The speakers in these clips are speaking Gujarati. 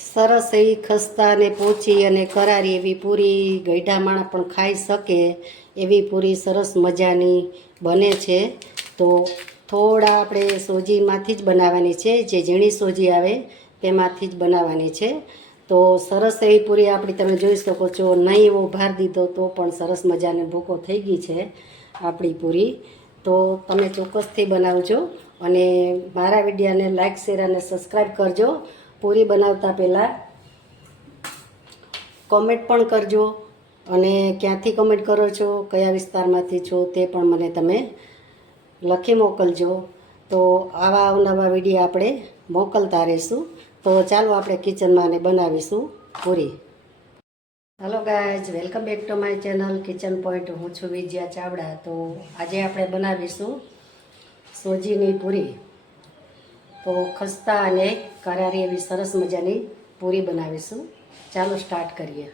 સરસ એવી ખસ્તા અને પોચી અને કરારી એવી પૂરી ગઈઢા માણા પણ ખાઈ શકે એવી પૂરી સરસ મજાની બને છે. તો થોડા આપણે સોજીમાંથી જ બનાવવાની છે. જે ઝીણી સોજી આવે તેમાંથી જ બનાવવાની છે. તો સરસ એવી પૂરી આપણી તમે જોઈ શકો છો. નહીં એવો ભાર દીધો તો પણ સરસ મજાને ભૂકો થઈ ગઈ છે આપણી પૂરી. તો તમે ચોક્કસથી બનાવજો અને મારા વિડીયાને લાઇક શેર અને સબસ્ક્રાઈબ કરજો. પૂરી બનાવતા પહેલાં કોમેન્ટ પણ કરજો અને ક્યાંથી કોમેન્ટ કરો છો, કયા વિસ્તારમાંથી છો તે પણ મને તમે લખી મોકલજો. તો આવા અવનવા વીડિયો આપણે મોકલતા રહીશું. તો ચાલો આપણે કિચનમાં આને બનાવીશું puri. Hello guys welcome back to my channel kitchen point હું છું વિજયા ચાવડા. તો આજે આપણે બનાવીશું સોજીની પૂરી. તો ખસ્તા અને કરારી એવી સરસ મજાની પૂરી બનાવીશું. ચાલો સ્ટાર્ટ કરીએ.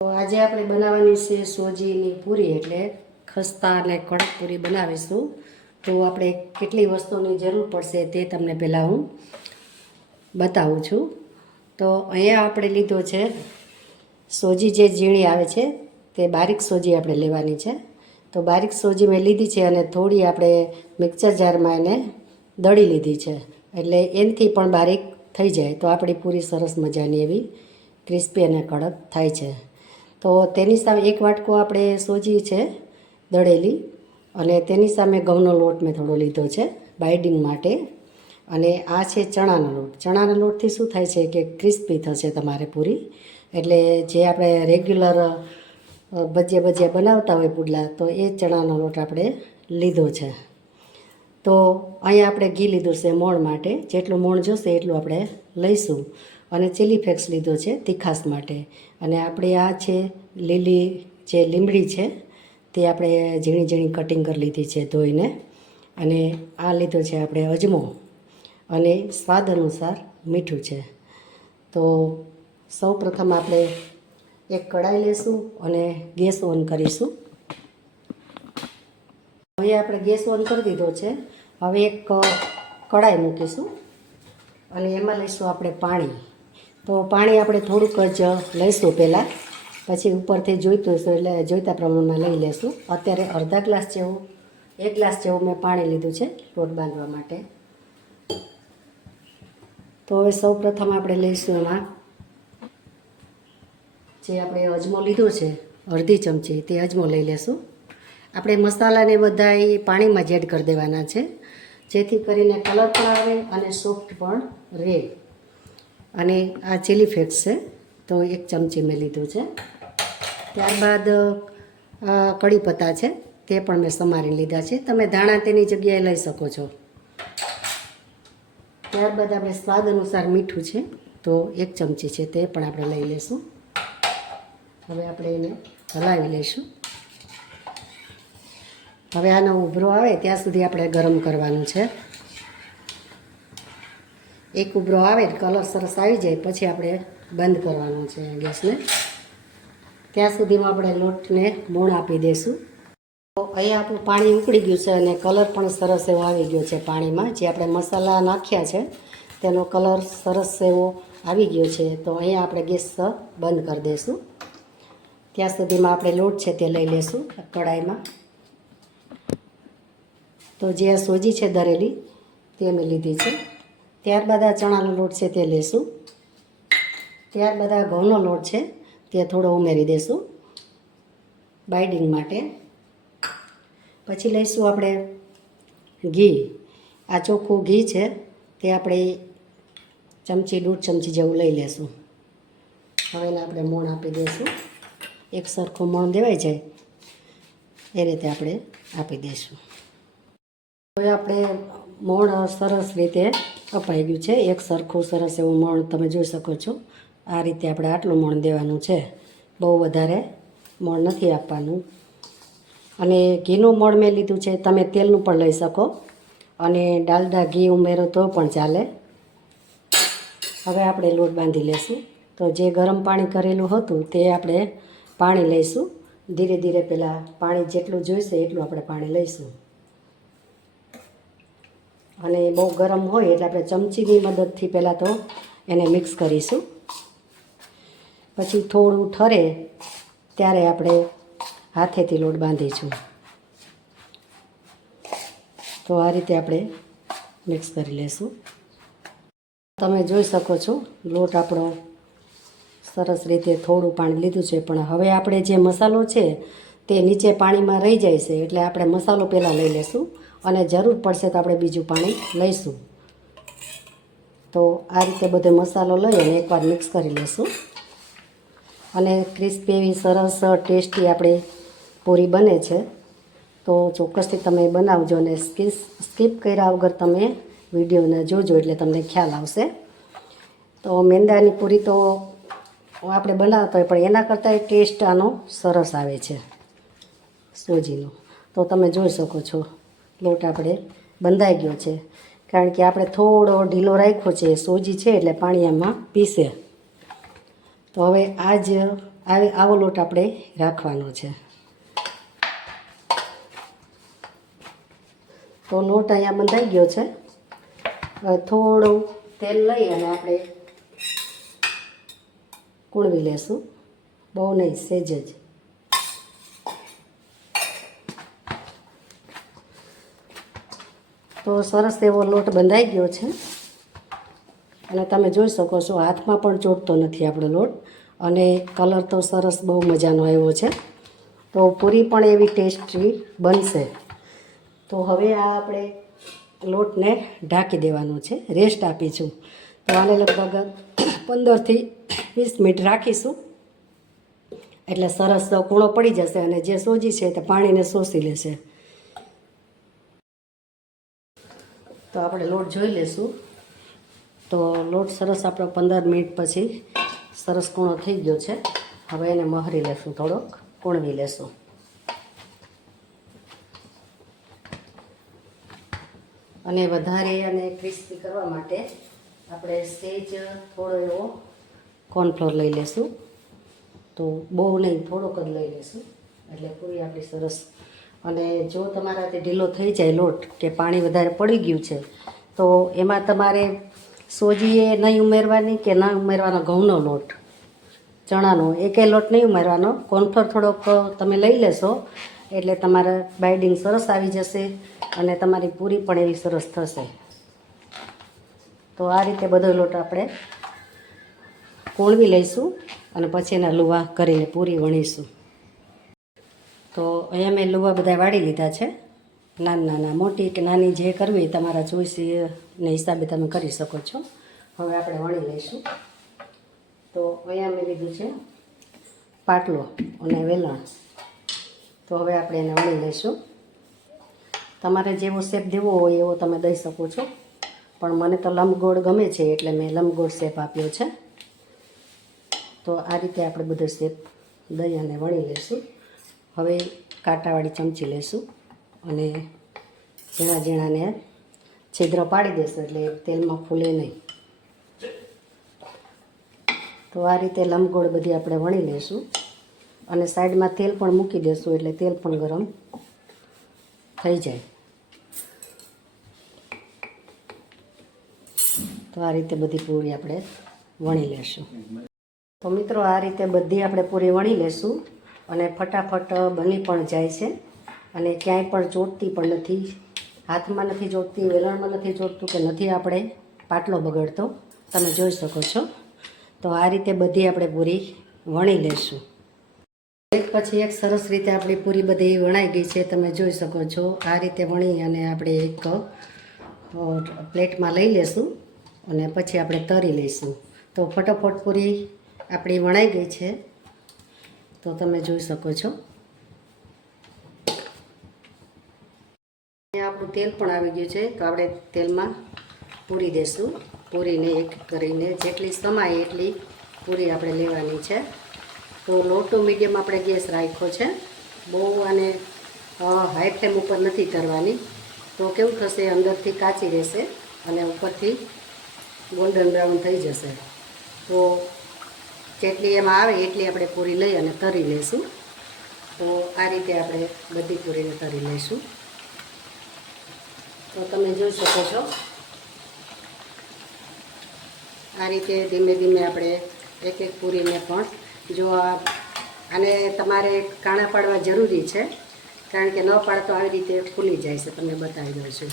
તો આજે આપણે બનાવવાની છે સોજીની પૂરી એટલે ખસ્તા અને કડક પૂરી બનાવીશું. તો આપણે કેટલી વસ્તુની જરૂર પડશે તે તમને પહેલાં હું બતાવું છું. તો અહીંયા આપણે લીધો છે સોજી જે ઝીણી આવે છે તે બારીક સોજી આપણે લેવાની છે. તો બારીક સોજી મેં લીધી છે અને થોડી આપણે મિક્સર જારમાં એને દળી લીધી છે. એટલે એનાથી પણ બારીક થઈ જાય. તો આપણી પૂરી સરસ મજાની એવી ક્રિસ્પી અને કડક થાય છે. તો તેની સામે એક વાટકો આપણે સોજી છે, દળેલી. અને તેની સામે ઘઉંનો લોટ મેં થોડો લીધો છે, બાઇડિંગ માટે. અને આ છે ચણાનો લોટ. ચણાના લોટથી શું થાય છે કે ક્રિસ્પી થશે તમારે પૂરી. એટલે જે આપણે રેગ્યુલર ભજીયા ભજીયા બનાવતા હોય પુડલા, તો એ ચણાનો લોટ આપણે લીધો છે. તો અહીંયા આપણે ઘી લીધું છે મોણ માટે. જેટલું મોણ જોશે એટલું આપણે લઈશું. અને ચીલી ફ્લેક્સ લીધો છે તીખાસ માટે. અને આપણે આ છે લીલી જે લીમડી છે તે આપણે ઝીણી ઝીણી કટિંગ કરી લીધી છે ધોઈને. અને આ લીધો છે આપણે અજમો. અને સ્વાદ અનુસાર મીઠું છે. તો સૌ પ્રથમ આપણે એક કઢાઈ લેશું અને ગેસ ઓન કરીશું. હવે આપણે ગેસ ઓન કરી દીધો છે. હવે એક કઢાઈ મૂકીશું. અને એમાં લઈશું આપણે પાણી. તો પાણી આપણે થોડુંક જ લઈશું પહેલાં. પછી ઉપરથી જોઈતું હશે એટલે જોઈતા પ્રમાણમાં લઈ લેશું. અત્યારે અડધા ગ્લાસ જેવું, એક ગ્લાસ જેવું મેં પાણી લીધું છે લોટ બાંધવા માટે. તો હવે સૌ પ્રથમ આપણે લઈશું એમાં જે આપણે અજમો લીધો છે, અડધી ચમચી તે અજમો લઈ લેશું. આપણે મસાલાને બધા એ પાણીમાં જ એડ કરી દેવાના છે. જેથી કરીને કલર પણ આવે અને સોફ્ટ પણ રહે. અને આ ચીલી ફ્લેક્સ છે, તો એક ચમચી મેં લીધું છે. ત્યારબાદ કડી પત્તા છે, તે પણ મેં સમારી લીધા છે. તમે ધાણા તેની જગ્યાએ લઈ શકો છો. ત્યારબાદ આપણે સ્વાદ અનુસાર મીઠું છે, તો એક ચમચી છે તે પણ આપણે લઈ લઈશું. હવે આપણે એને હલાવી લઈશું. હવે આનો ઉભરો આવે ત્યાં સુધી આપણે ગરમ કરવાનું છે. એક ઉભરો આવે કલર સરસ આવી જાય, પછી આપણે બંધ કરવાનું છે ગેસને. ત્યાં સુધીમાં આપણે લોટને મોણ આપી દઈશું તો અહીંયા આપણું પાણી ઉકળી ગયું છે અને કલર પણ સરસ એવો આવી ગયો છે પાણીમાં. જે આપણે મસાલા નાખ્યા છે, તેનો કલર સરસ એવો આવી ગયો છે. તો અહીંયા આપણે ગેસ બંધ કરી દઈશું ત્યાં સુધીમાં આપણે લોટ છે તે લઈ લઈશું કઢાઈમાં. તો જે આ સોજી છે દરેલી, તે મેં લીધી છે. ત્યારબાદ આ ચણાનો લોટ છે તે લેશું. ત્યારબાદ આ ઘઉંનો લોટ છે તે થોડો ઉમેરી દઈશું બાઇડિંગ માટે. પછી લઈશું આપણે ઘી. આ ચોખ્ખું ઘી છે તે આપણે ચમચી દૂધ ચમચી જેવું લઈ લેશું. હવે આપણે મોણ આપી દઈશું એક સરખું મોણ દેવાઈ જાય એ રીતે આપણે આપી દઈશું હવે આપણે મોણ સરસ રીતે અપાઈ ગયું છે. એક સરખું સરસ એવું મોણ તમે જોઈ શકો છો. આ રીતે આપણે આટલું મોણ દેવાનું છે. બહુ વધારે મોણ નથી આપવાનું. અને ઘીનું મોણ મેં લીધું છે, તમે તેલનું પણ લઈ શકો. અને ડાલડા ઘી ઉમેરો તો પણ ચાલે. હવે આપણે લોટ બાંધી લેશું. તો જે ગરમ પાણી કરેલું હતું તે આપણે પાણી લઈશું. ધીરે ધીરે પહેલાં પાણી જેટલું જોઈશે એટલું આપણે પાણી લઈશું. અને બહુ ગરમ હોય એટલે આપણે ચમચીની મદદથી પહેલાં તો એને મિક્સ કરીશું. પછી થોડું ઠરે ત્યારે આપણે હાથેથી લોટ બાંધીશું. તો આ રીતે આપણે મિક્સ કરી લેશું. તમે જોઈ શકો છો, લોટ આપણો સરસ રીતે થોડું પાણી લીધું છે, પણ હવે આપણે જે મસાલો છે તે નીચે પાણીમાં રહી જાય છે એટલે આપણે મસાલો પહેલાં લઈ લેશું અને જરૂર પડશે તો આપણે બીજું પાણી લઈશું. તો આ રીતે બધો મસાલો લઈ અને એકવાર મિક્સ કરી લેશું. અને ક્રિસ્પી એવી સરસ ટેસ્ટી આપણે પૂરી બને છે. તો ચોક્કસથી તમે બનાવજો અને સ્કીસ સ્કીપ કર્યા વગર તમે વિડીયોને જોજો એટલે તમને ખ્યાલ આવશે. તો મેંદાની પૂરી તો આપણે બનાવતા હોય પણ એના કરતાં ટેસ્ટ આનો સરસ આવે છે. સોજીનો. તો તમે જોઈ શકો છો, લોટ આપણે બંધાઈ ગયો છે. કારણ કે આપણે થોડો ઢીલો રાખ્યો છે, સોજી છે એટલે પાણી આમાં પીસે. તો હવે આ જ આવી લોટ આપણે રાખવાનો છે. તો લોટ અહીંયા બંધાઈ ગયો છે. થોડું તેલ લઈ અને આપણે કૂણવી લેશું. બહુ નહીં, સેજ જ. તો સરસ એવો લોટ બંધાઈ ગયો છે. અને તમે જોઈ શકો છો, હાથમાં પણ ચોટતો નથી આપણો લોટ. અને કલર તો સરસ બહુ મજાનો આવ્યો છે. તો પૂરી પણ એવી ટેસ્ટી બનશે. તો હવે આ આપણે લોટને ઢાંકી દેવાનો છે. રેસ્ટ આપીશું. તો આને લગભગ પંદરથી વીસ મિનિટ રાખીશું. એટલે સરસ કૂણો પડી જશે અને જે સોજી છે તે પાણીને શોષી લેશે. તો આપણે લોટ જોઈ લેશું. તો લોટ સરસ આપણો પંદર મિનિટ પછી સરસ કૂણો થઈ ગયો છે. હવે એને મહરી લેશું થોડોક, કૂણવી લેશું. અને વધારે અને ક્રિસ્પી કરવા માટે આપણે સેજ થોડો એવો કોર્નફ્લોર લઈ લેશું. તો બહુ નહીં, થોડોક જ લઈ લેશું. એટલે પૂરી આપણી સરસ અને જો તમારાથી ઢીલો થઈ જાય લોટ કે પાણી વધારે પડી ગયું છે, તો એમાં તમારે સોજીએ નહીં ઉમેરવાની કે ન ઉમેરવાનો ઘઉંનો લોટ? ચણાનો. એકે લોટ નહીં ઉમેરવાનો. કોર્નફ્લોર થોડોક તમે લઈ લેશો, એટલે તમારા બાઇડિંગ સરસ આવી જશે અને તમારી પૂરી પણ એવી સરસ થશે. તો આ રીતે બધો લોટ આપણે કોળવી લઈશું અને પછી એના લુવા કરીને પૂરી વણીશું. તો અહીંયા મેં લુવા બધા વાળી લીધા છે. નાના નાના, મોટી કે નાની જે કરવી તમારા ચોઈસને હિસાબે તમે કરી શકો છો. હવે આપણે વણી લઈશું. તો અહીંયા મેં લીધું છે પાટલો અને વેલણ. તો હવે આપણે એને વણી લઈશું. તમારે જેવો શેપ દેવો હોય એવો તમે દઈ શકો છો. પણ મને તો લંબગોળ ગમે છે એટલે મેં લંબગોળ શેપ આપ્યો છે. તો આ રીતે આપણે બધો શેપ દઈ અને વણી લઈશું. હવે કાંટાવાળી ચમચી લઈશું અને ઝીણા ઝીણાને છિદ્ર પાડી દેશું એટલે તેલમાં ફૂલે નહીં. તો આ રીતે લંબગોળ બધી આપણે વણી લઈશું અને સાઈડમાં તેલ પણ મૂકી દેશું એટલે તેલ પણ ગરમ થઈ જાય. તો આ રીતે બધી પૂરી આપણે વણી લેશું તો મિત્રો આ રીતે બધી આપણે પૂરી વણી લેશું અને ફટાફટ બની પણ જાય છે. અને ક્યાંય પણ ચોટતી પણ નથી. હાથમાં નથી ચોટતી, વેલણમાં નથી ચોટતું કે નથી આપણે પાટલો બગડતો. તમે જોઈ શકો છો. તો આ રીતે બધી આપણે પૂરી વણી લેશું. એક પછી એક સરસ રીતે આપણી પૂરી બધી વણાઈ ગઈ છે. તમે જોઈ શકો છો. આ રીતે વણી અને આપણે એક પ્લેટમાં લઈ લેશું અને પછી આપણે તરી લઈશું. તો ફટોફટ પૂરી આપણી વણાઈ ગઈ છે. તો તમે જોઈ શકો છો. આપણું તેલ પણ આવી ગયું છે. તો આપણે તેલમાં પૂરી દેશું. પૂરીને એક કરીને જેટલી સમાય એટલી પૂરી આપણે લેવાની છે. તો લો ટુ મીડિયમ આપણે ગેસ રાખ્યો છે. બહુ અને હાઈ ફ્લેમ ઉપર નથી કરવાની તો કેવું થશે? અંદરથી કાચી રહેશે અને ઉપરથી ગોલ્ડન બ્રાઉન થઈ જશે. તો જેટલી એમાં આવે એટલી આપણે પૂરી લઈ અને તરી લઈશું. તો આ રીતે આપણે બધી પૂરીને તરી લઈશું. તો તમે જોઈ શકો છો. આ રીતે ધીમે ધીમે આપણે એક એક પૂરીને પણ જો અને તમારે કાણા પાડવા જરૂરી છે, કારણ કે ન પાડતો આવી રીતે ફૂલી જાય છે તમને બતાવી દઉં છું.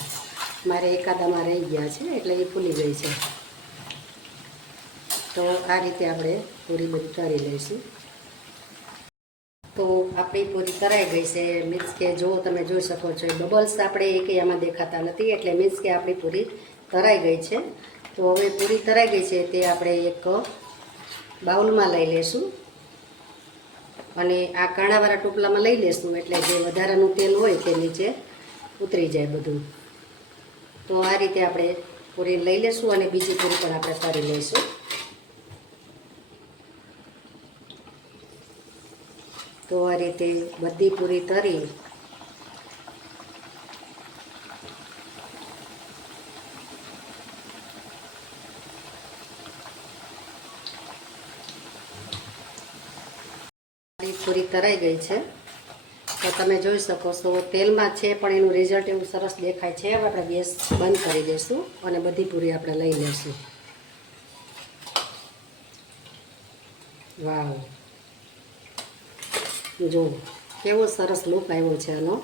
મારે એકાદામાં રહી ગયા છે, એટલે એ ફૂલી ગઈ છે. તો આ રીતે આપણે પૂરી બધી તળી લઈશું. તો આપણી પૂરી તરાઈ ગઈ છે. મીન્સ કે જો તમે જોઈ શકો છો બબલ્સ આપણે એક આમાં દેખાતા નથી, એટલે મીન્સ કે આપણી પૂરી તરાઈ ગઈ છે. તો હવે પૂરી તરાઈ ગઈ છે તે આપણે એક બાઉલમાં લઈ લેશું. અને આ કાણાવાળા ટોપલામાં લઈ લેશું, એટલે જે વધારાનું તેલ હોય તે નીચે ઉતરી જાય બધું. તો આ રીતે આપણે પૂરી લઈ લેશું અને બીજી પૂરી પણ આપણે કરી લઈશું. તો આ રીતે બધી પૂરી તરી પૂરી તરાઈ ગઈ છે. તો તમે જોઈ શકો છો, તેલમાં છે પણ એનું રિઝલ્ટ એવું સરસ દેખાય છે. હવે આપણે ગેસ બંધ કરી દઈશું અને બધી પૂરી આપણે લઈ લઈશું. વાવ. જો કેવો સરસ લુક આવ્યો છે આનો.